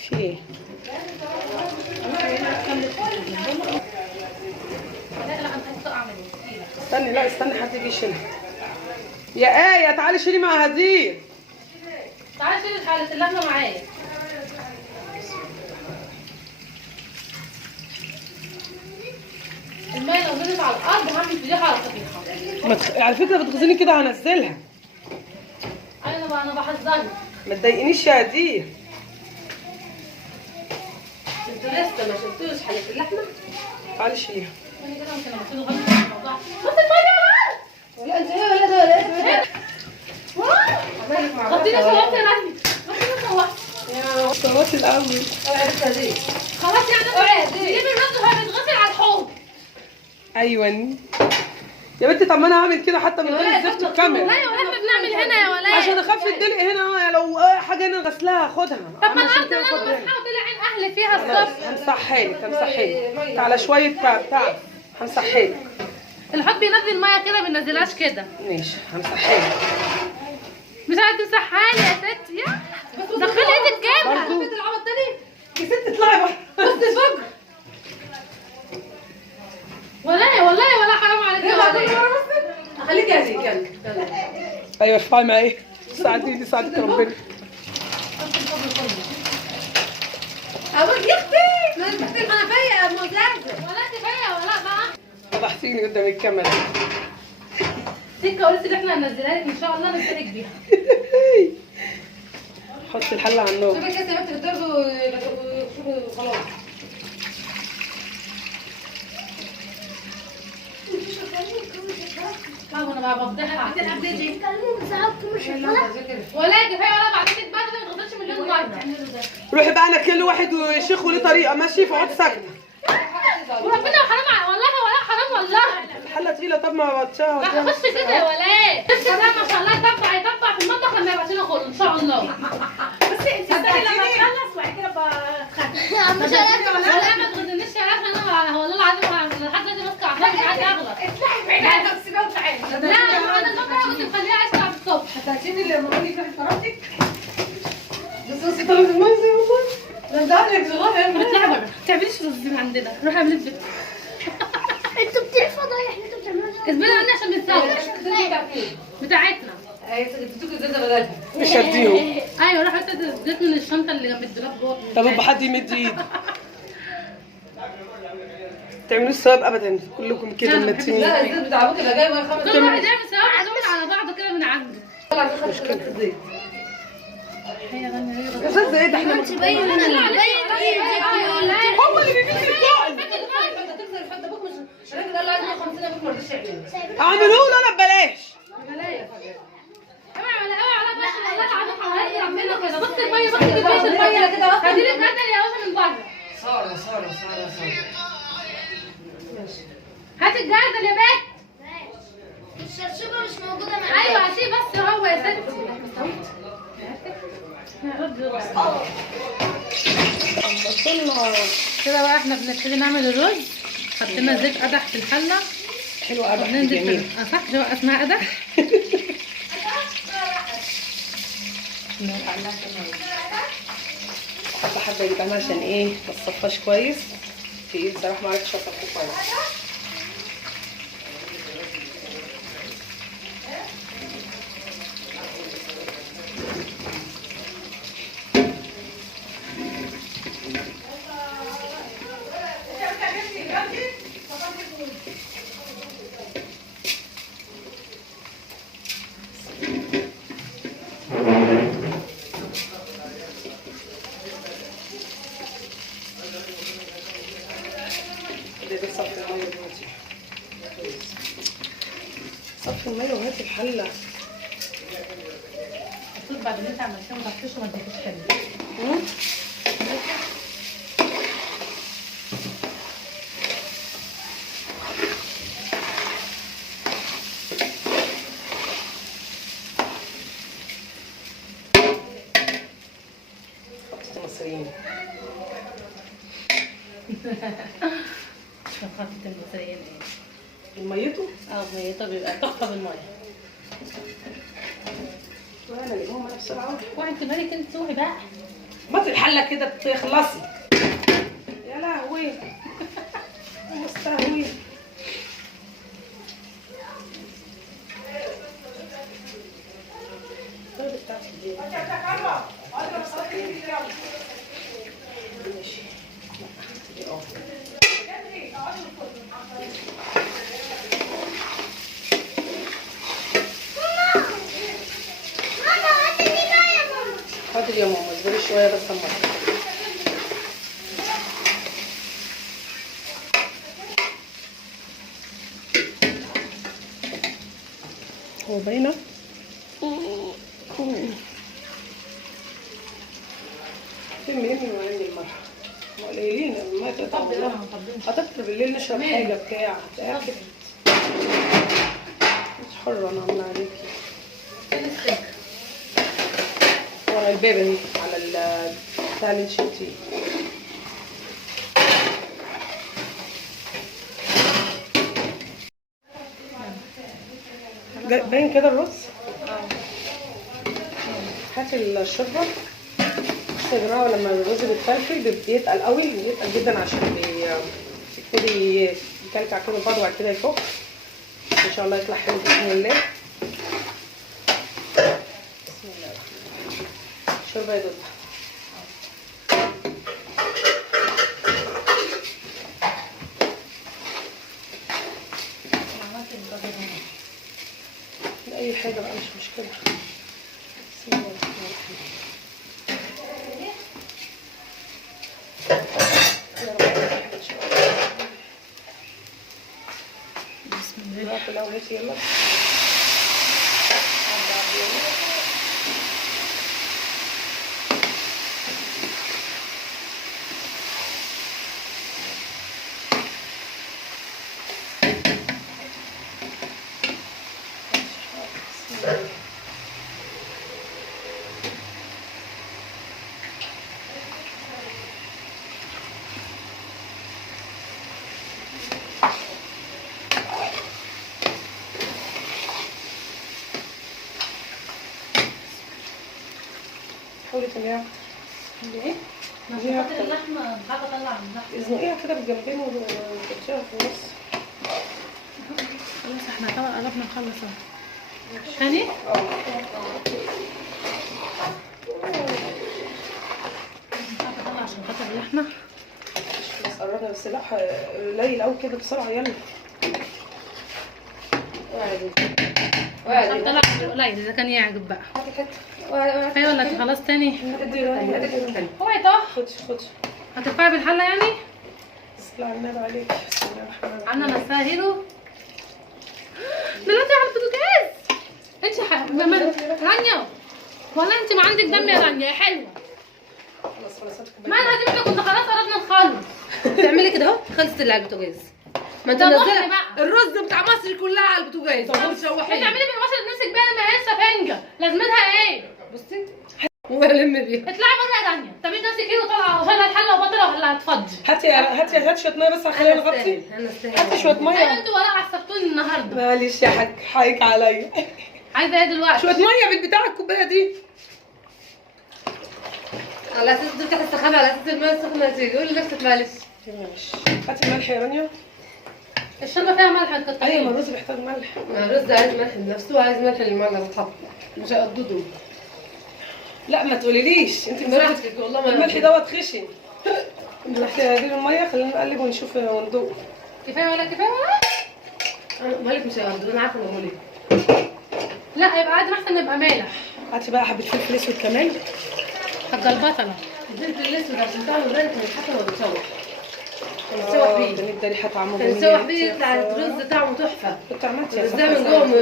في ايه؟ استني لا استني حد يجي يشيلها. يا آية تعالي شيلي مع هدير. تعالي شيل حاله اللحمه معايا. الميه لو نزلت على الارض هعمل فضيحه على فضيحه. على فكرة بتغزيني كده هنزلها. انا بحذرك. ما تضايقنيش يا هدير. انتوا لسه ما شفتوش حلة اللحمة؟ تعالي شيليها. انا كده ممكن اغسله غلط في الموضوع. بص الميه ولا انت ايه ولا ايه؟ عمالك مع غطيني صوتي يا رهمي. غطيني صوتي. صوتي الأول. خلاص يعني جيبي الرز وهي بتغسل على الحوض. أيوة يا بنتي. طب ما أنا هعمل كده حتى من غير الزفت الكاميرا. لا يا ولاد بنعمل هنا يا ولاد. عشان أخف الدلق هنا. لو حاجة أنا غسلها هاخدها. طب ما انا عارفه ان انا بصحى وطلع عين اهلي فيها الصبح. همسحها لك على شوية بتاع. همسحها لك. الحب بينزل ميه كده ما بينزلهاش كده. ماشي همسحها لك. مش عايزه تمسحها لي يا ستي. يا دخلي ايدك جيبها. برضو. العبط تاني؟ يا ست اطلعي بره. بس الفجر ولا حرام عليك يا ولاد. خليك يا زيك يلا. ايوه ارفعي معايا. ساعديني ساعدك ربنا. أبوك يا اختي ما تفتحي الحنفية يا مزعزة. ولا كفايه ولا بقى. فضحتيني قدام الكاميرا. دي الكواليس اللي احنا هننزلها لك ان شاء الله نمسكك بيها. حطي الحله على النار. شوفي كاسه بنت بالدرج وشوفي خلاص. انا بقى بفضحها بيتكلموا بيزعقوا مش ولا كفايه ولا بعتلك بعد ما تغلطش مليون مره. روحي بقى انا كل واحد وشيخ وليه طريقه ماشي فاقعدي ساكته. وربنا حرام والله ولا حرام والله. الحله تقيله طب ما بتشاور. بص كده يا ولاد بس ده ما شاء الله يطبع في المطبخ لما يبقى لنا خلق ان شاء الله. بس انت استني لما تخلص وبعد كده مش عارفه لا ما تغدنيش يا اخي انا والله العظيم لحد دلوقتي ماسكه عصايه مش عايزه اغلط. اطلعي بعيد عن نفسك بقى وتعالي. لا انا المكرونه كنت مخليها عايشه على الصبح. هتعزيني اللي لما اقول لك روحي فرحتك. بس بصي طلعت المنزل والله. ده انت عقلك صغير يا اطلعي بره ما تعمليش رز من عندنا روحي اعملي في بيتك. انتوا بتعرفوا فضايح انتوا بتعملوها اثبتي عني عشان بنسوي بتاعتنا. اديتوك ازازه بدلها. مش هديهم. ايوه راح اديت من الشنطه اللي جنب الدولاب جوه. طب يبقى حد يمد ايده. تعملوش ثواب ابدا كلكم كده لا، متين. لا الزيت بتاع ابوك اللي جاي من 5 كل واحد يعمل سوا عزومه على بعضه كده من عنده. طلع في 5 كيلو زيت. هي غنى ازاز ايه ده احنا انت باين ايدك هو اللي بيبيك الجوع. انت تكسر الفته ابوك مش الراجل قال له عايز 150 ابوك ما رضيش يعمله. اعملوه له انا ببلاش. اوعي ولا اوعي على بلاش والله العظيم حوالي ربنا كده. بص الميه بص كميه الميه كده هديلك هدل يا اوزه من بره. ساره هات الجردل يا بنت. الشرشوبه مش موجوده معايا. ايوه هاتيه بس هو يا ستي. وصلنا. كده بقى احنا بنبتدي نعمل الرز. حطينا زيت قدح في الحله. حلو قوي ننزل جميل. صح شو اسمها قدح. حتى حابه اجيب انا عشان ايه ما تصفاش كويس. في ايه بصراحه ما عرفتش اصفيه كويس. صفي الميه وهات الحله. المفروض بعد اللي انت عملتيه ما تحطيش وما تديكيش حلو. مصريين. مش خاطر المصريين ايه. ميته؟ ميته بيبقى تحفه بالميه. وانا اجيبهم انا بسرعه. وانت مالك انت سوحي بقى. بطي الحله كده تخلصي. يا لهوي. مستهوي. حاضر يا ماما اصبري شويه بس اما هو باينه. يمي وعندي المرة قليلين ما تقطع. هتفطر بالليل نشرب حاجه بتاع مش حره انا عامله عليكي. ورا الباب اهي على بتاع اللي شلتيه. باين كده الرز. هاتي الشوربه. بصوا يا جماعه لما الرز بيتفلفل بيتقل قوي بيتقل جدا عشان يبتدي يكلكع كده بعض وبعد كده يفك. ان شاء الله يطلع حلو باذن الله. بسم الله الرحمن الرحيم. شوربه يا دودة. اي حاجه بقى مش مشكله. بسم الله الرحمن الرحيم. لا كلها ماشي يلا. حاولي تميها ليه؟ عشان خاطر اللحمه مش عارفه اطلع من اللحمه. ازنقيها كده بالجنبين وتحطيها في النص. خلاص احنا طبعا قربنا نخلص اهو. تاني؟ مش عارفه اطلع عشان خاطر اللحمه. بس قربنا بس لا قليل قوي كده بسرعه يلا. طلع قليل اذا كان يعجب بقى. ايوه ولا خلاص تاني؟ اوعي طه. خدش هترفعي بالحله يعني؟ صلي على النبي عليك. بسم الله الرحمن الرحيم. عنا نفسها هيرو. دلوقتي على البوتاجاز. انت رانيا والله انت ما عندك دم يا رانيا يا حلوه. خلاص مالها دي؟ احنا كنا خلاص قربنا نخلص. تعملي كده اهو خلصت اللي على البوتاجاز. ما انت ده منزله بقى بقى. الرز بتاع مصر كلها على البوتاجاز. بتعملي بالمصر اللي نفسك بيها لما هي سفنجه لازمتها ايه؟ بصي والم بيها. اطلعي بره يا رانيا. تعملي نفسك كده وطالعه شايله الحله وبطله ولا هتفضي. هاتي شويه ميه بس خلينا نغطي. هاتي شويه ايوه ميه. انتوا ولا عصبتوني النهارده. معلش يا حاج حقك عليا. عايزه ايه دلوقتي؟ شويه ميه بالبتاع الكوبايه دي. على اساس تفتح السخانه على اساس الماء السخنه تيجي. قولي لنفسك معلش. ماشي. هاتي ملح يا رانيا. الشوربه فيها ملح هتكتري. ايوه ما الرز بيحتاج ملح. الرز عايز ملح لنفسه وعايز ملح للميه اللي تتحط. مش هيقضدوا. لا ما تقوليليش انت براحتك والله ما الملح دوت خشن. نحكي هجيب الميه خلينا نقلب ونشوف وندوق. كفايه ولا كفايه ولا؟ مالك مش هيقضدوا. انا عارفه انه مالك. لا يبقى عادي احسن نبقى مالح. هاتي بقى حبه فلفل اسود كمان. حاجه البطله. الفلفل الاسود عشان تعمل بالك من الحسن وهو بيتشوح. نسوح بيه. ده نبدا ريحه طعمه كان نسوح بيه بتاع الرز طعمه تحفه. كنت عملت يا بس ده من جوه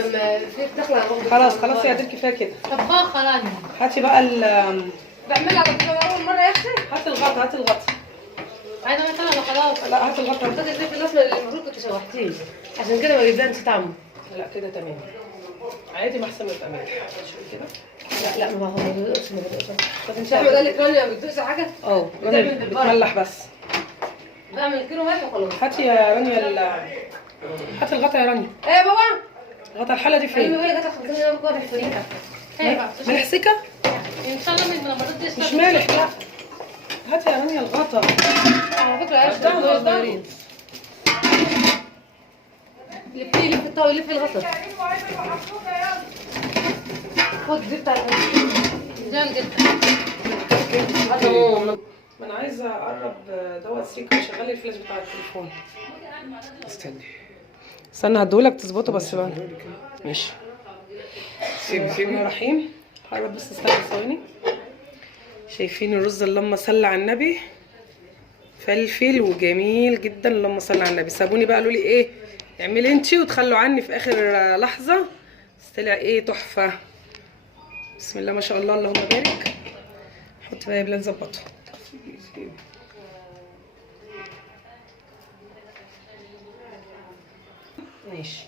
في داخله خلاص يا دي كفايه كده. طباخه رانيا. هاتي بقى بعملها على فكره اول مره يا اختي. هاتي الغطا. عايزه مثلا ولا خلاص؟ لا هاتي الغطا. فاكر الفلفل الاسود اللي المفروض كنت شوحتيه عشان كده ما بيبانش طعمه. لا كده تمام. عادي ما احسن ما يبقى مالح. شوفي كده. لا ما هو ما بيدوقش ما بيدوقش. طب مش احمد قال لك رانيا ما بتدوقش حاجه؟ بتملح بس. بعمل كيلو ملح وخلاص. هاتي يا رانيا هاتي الغطا يا رانيا. ايه يا بابا؟ غطا الحله دي فين؟ ايوه هي جت 50 جنيه بكره في الفريق. ايه بقى؟ ملح سكه؟ ان شاء الله لما تدي مش مالح لا. هاتي يا رانيا الغطا. على فكره عايش ده صغيرين. لفي الطاوله لفي الغطا. خد دي بتاع جامد جدا. ما انا عايزه اقرب دوت سيكه وشغلي الفلاش بتاع التليفون. استنى هديهولك تظبطه بس بقى. ماشي. بسم الله الرحيم. هقرب بس استنى ثواني. شايفين الرز اللهم صل على النبي؟ فلفل وجميل جدا اللهم صل على النبي. سابوني بقى قالوا لي ايه اعملي انتي وتخلوا عني في اخر لحظه. بس طلع ايه تحفه. بسم الله ما شاء الله اللهم بارك. حط بقى يا بلال ظبطه. ماشي.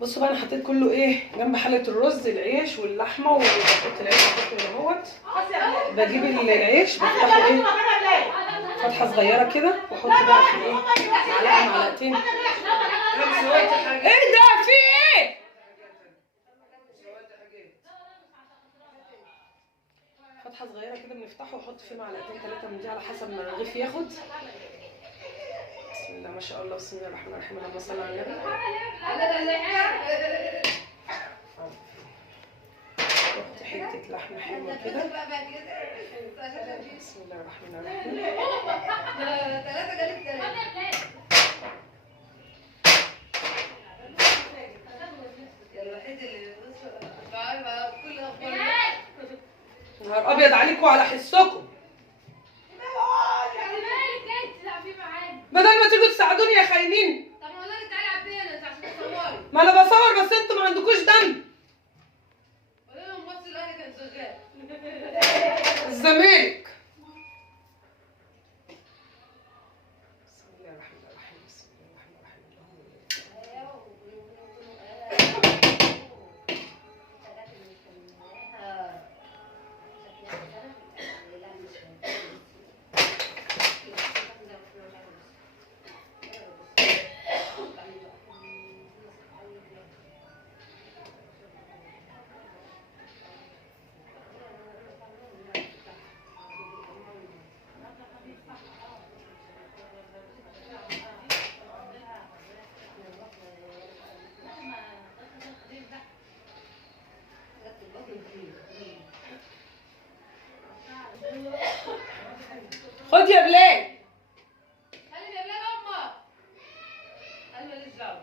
بصوا بقى انا حطيت كله ايه جنب حله الرز العيش واللحمه وحط العيش احطه هنا اهوت. بجيب العيش بفتحه ايه فتحه صغيره كده واحط بقى في ايه معلقتين. ايه ده في ايه؟ فتحه صغيره كده بنفتحه واحط فيه معلقتين 3 من دي على حسب ما الرغيف ياخد. بسم الله ما شاء الله. بسم الله الرحمن الرحيم. اللهم صل على النبي. احط حته لحمه حلوه كده. بسم الله الرحمن الرحيم. نهار ابيض عليكم وعلى حسكم. بدل ما تيجوا تساعدوني يا خاينين. طب ما والله تعالى عبينا ما انا بصور بس انتوا ما عندكوش دم. الماتش الاهلي كان شغال. الزمالك. بسم الله الرحمن الرحيم. بسم الله الرحمن الرحيم. خد يا بلال. خلي يا بلال امك. انا ماليش دعوه.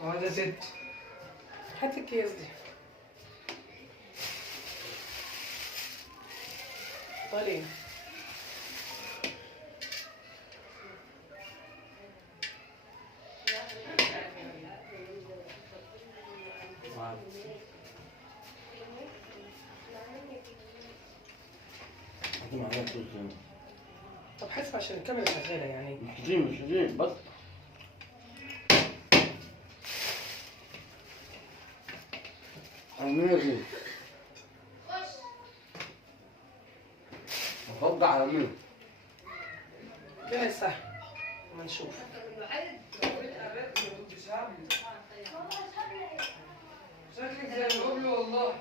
اقعد يا ست. هات الكيس دي. طيب. طب حسب عشان الكاميرا شغاله يعني. مش كتير بس. عميري افضل على مين؟ كده سهل. ما نشوف. شكلك زي الهبل والله.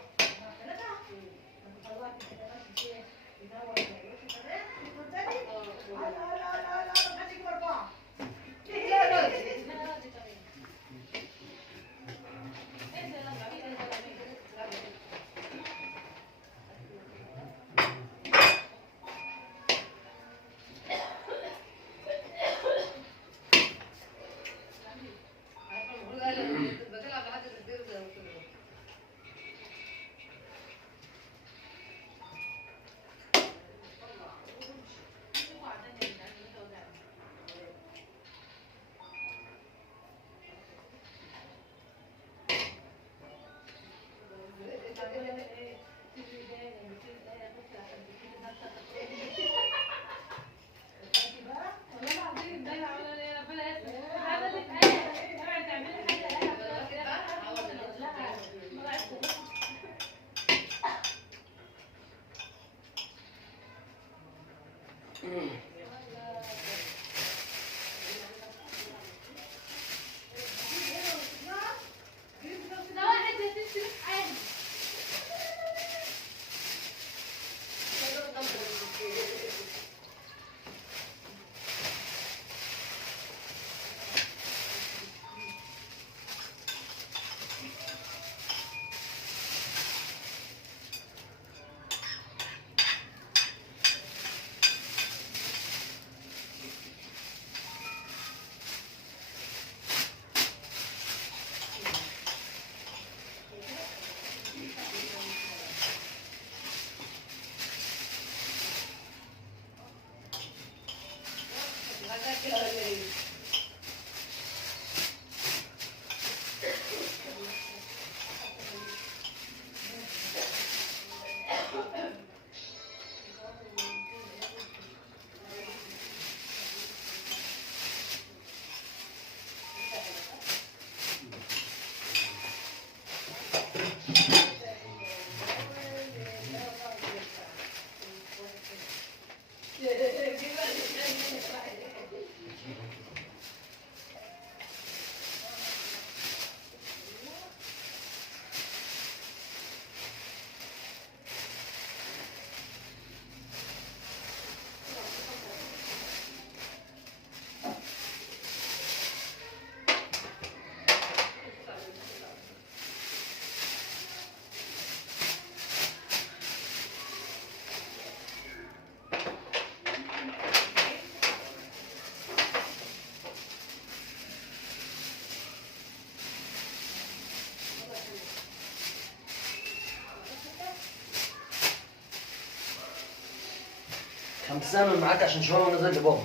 همسامر معاك عشان شويه ونزل لبابا.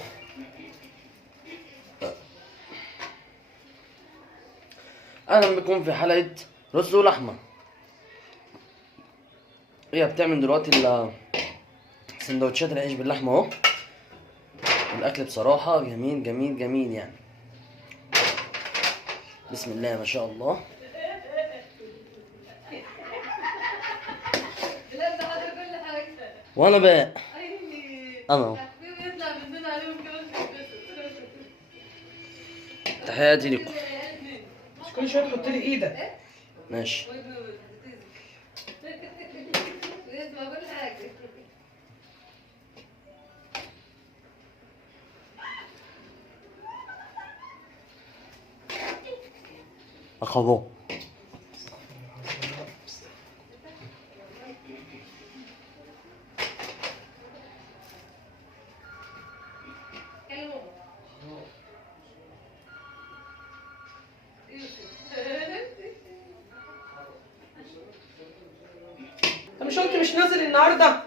اهلا بكم في حلقه رز ولحمه. هي بتعمل دلوقتي سندوتشات العيش باللحمه اهو. الاكل بصراحه جميل جميل جميل يعني. بسم الله ما شاء الله. وانا بقى انا تحياتي لكم. مش كل شويه تحط لي ايدك. ماشي. اخبو انت مش قلت مش نازل النهارده؟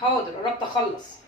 حاضر قربت اخلص.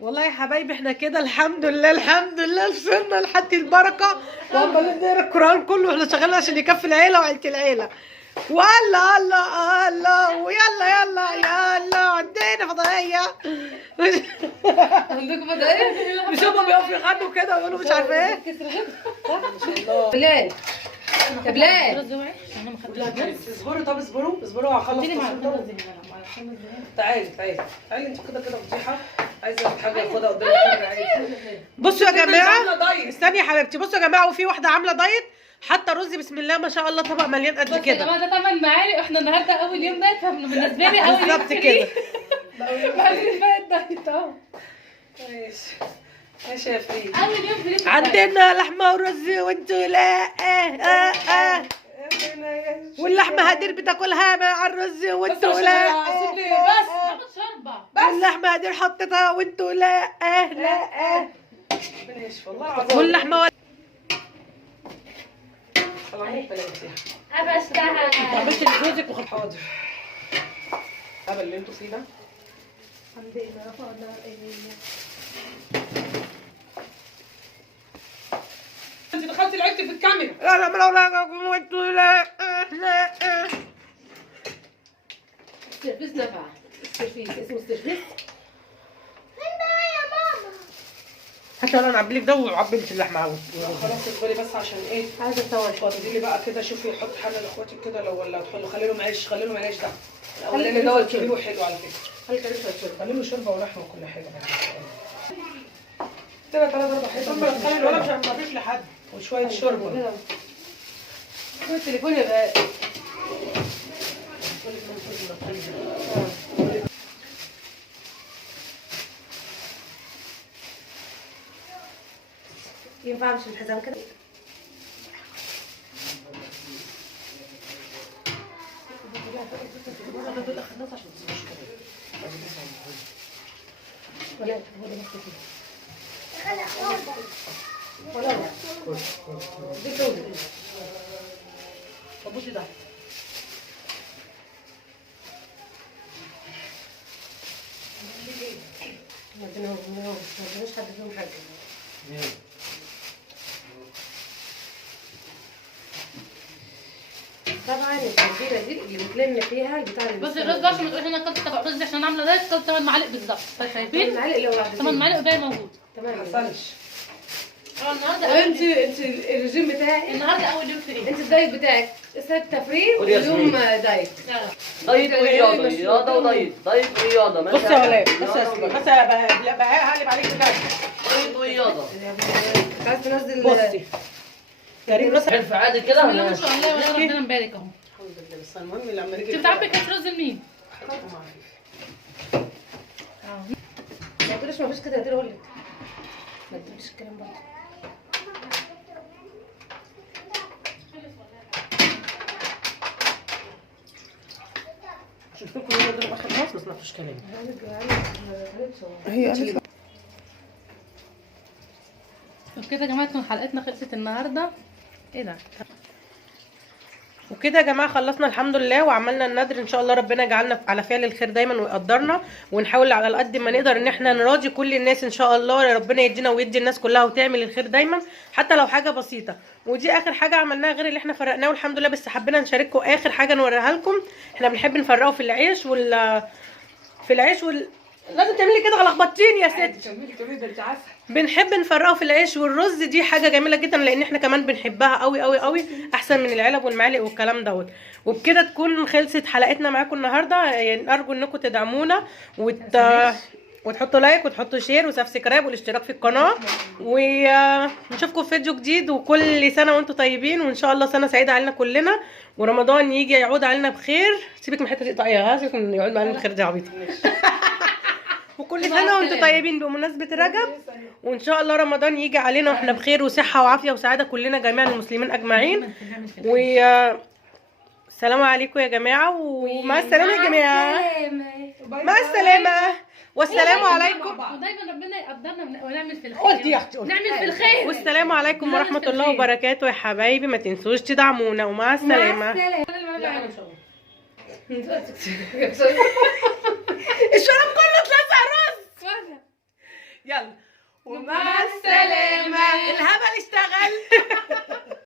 والله يا حبايبي احنا كده الحمد لله الحمد لله وصلنا لحد البركه، وعمالين نقرا القران كله واحنا شغالين عشان يكفي العيله وعيله العيله. والله الله الله ويلا يلا يلا عندنا فضائيه. عندكم فضائيه؟ مش هما بيقفوا يغنوا كده ويقولوا مش عارفه ايه. بلال يا بلال اصبروا طب اصبروا هخلص. تعالي انت كده فضيحه. عايزه حاجه ياخدها قدام الكاميرا عادي. بصوا يا جماعه استني يا حبيبتي. بصوا يا جماعه وفي واحده عامله دايت حتى رز بسم الله ما شاء الله طبق مليان قد يا كده. جماعه ده 8 معالق واحنا النهارده اول يوم دايت، فبالنسبه لي اول يوم بالظبط كده. بعدين بقى الدايت اهو. ماشي يا فريد. اول يوم فريد عندنا لحمه ورز وانتوا لا واللحمه هدير بتاكلها مع الرز وانتوا لا بس هاخد شوربه. واللحمه هدير حطيتها وانتوا لا لا واللحمه طلع لي بلاقيها. أبشتها. عملت لجوزك وخد حاضر. هبل اللي انتوا فيه ده. انت دخلتي لعبتي في الكاميرا. لا لا لا السيرفيس دفع. السيرفيس اسمه السيرفيس. حتى انا اعبي لك ده وعبي لك اللحمه عاوز. خلاص اصبري بس عشان ايه؟ عايزه اسوي شويه. دي بقى كده شوفي حط حاجه لاخواتك كده لو ولا تخلوا خلي لهم عيش خلي لهم عيش ده. الاولاني ده كبير وحلو على فكره. خلي له شوربه ولحمه وكل حاجه بقى. كده 3 4 حتت ولا مش هنضيف لحد وشويه شوربه. التليفون يبقى ينفع امشي الحزام كده؟ بصي ده ما عندناش حد فيهم حاجه. طبعا التتبيله دي اللي بتلم فيها البتاع اللي بصي الرز ده عشان ما تقوليش انا اكلت طبق رز عشان انا عامله دايت كلت 8 معالق بالظبط. شايفين؟ المعلقه اللي واحده 8 معالق باقي موجود. تمام. ما حصلش. النهارده انت الرجيم بتاعك النهارده اول يوم فري. انت الدايت بتاعك 6 فري قولي يا ويوم ياسمين. دايت. دايت ورياضه رياضه ودايت دايت ورياضه ماشي. بص يا ولاد بص رياضة يا ورياضة. بص يا بهاء هقلب عليك بجد. دايت ورياضه. انت عايز تنزل بصي كريم بص عارف عادي كده ولا ما شاء الله ولا ربنا مبارك اهو. الحمد لله بس المهم لما نيجي انت بتعبي كاس رز لمين؟ ما تقوليش ما فيش كده هدير اقول لك. ما تقوليش الكلام ده. شوفوا كل ده ضرب اخر خلاص ما سمعتوش كلامي. وبكده يا جماعه تكون حلقتنا خلصت النهارده. ايه ده؟ وكده يا جماعه خلصنا الحمد لله وعملنا النذر. ان شاء الله ربنا يجعلنا على فعل الخير دايما ويقدرنا، ونحاول على قد ما نقدر ان احنا نراضي كل الناس ان شاء الله. ربنا يدينا ويدي الناس كلها وتعمل الخير دايما حتى لو حاجه بسيطه. ودي اخر حاجه عملناها غير اللي احنا فرقناه والحمد لله، بس حبينا نشارككم اخر حاجه نوريها لكم. احنا بنحب نفرقه في العيش لازم تعملي كده لخبطتيني يا ست. كملي ده انت عارفه. بنحب نفرقه في العيش والرز. دي حاجه جميله جدا لان احنا كمان بنحبها قوي قوي قوي، احسن من العلب والمعالق والكلام دوت. وبكده تكون خلصت حلقتنا معاكم النهارده. يعني ارجو انكم تدعمونا وتحطوا لايك وتحطوا شير وسبسكرايب والاشتراك في القناه، ونشوفكم في فيديو جديد. وكل سنه وانتم طيبين، وان شاء الله سنه سعيده علينا كلنا، ورمضان يجي يعود علينا بخير. سيبك من الحته دي طاقيه، سيبك من يعود علينا بخير دي عبيطه. وكل سنه وانتم طيبين بمناسبه رجب، وان شاء الله رمضان يجي علينا واحنا بخير وصحه وعافيه وسعاده كلنا جميعا المسلمين اجمعين. السلام عليكم يا جماعه، ومع السلامه يا جماعه. مع السلامه والسلام عليكم. ودايما ربنا يقدرنا ونعمل في الخير. قلت يا اختي قلت. نعمل في الخير. والسلام عليكم ورحمه الله وبركاته يا حبايبي. ما تنسوش تدعمونا، ومع السلامه. الشراب كله اتلسع رز. يلا ومع السلامه. الهبل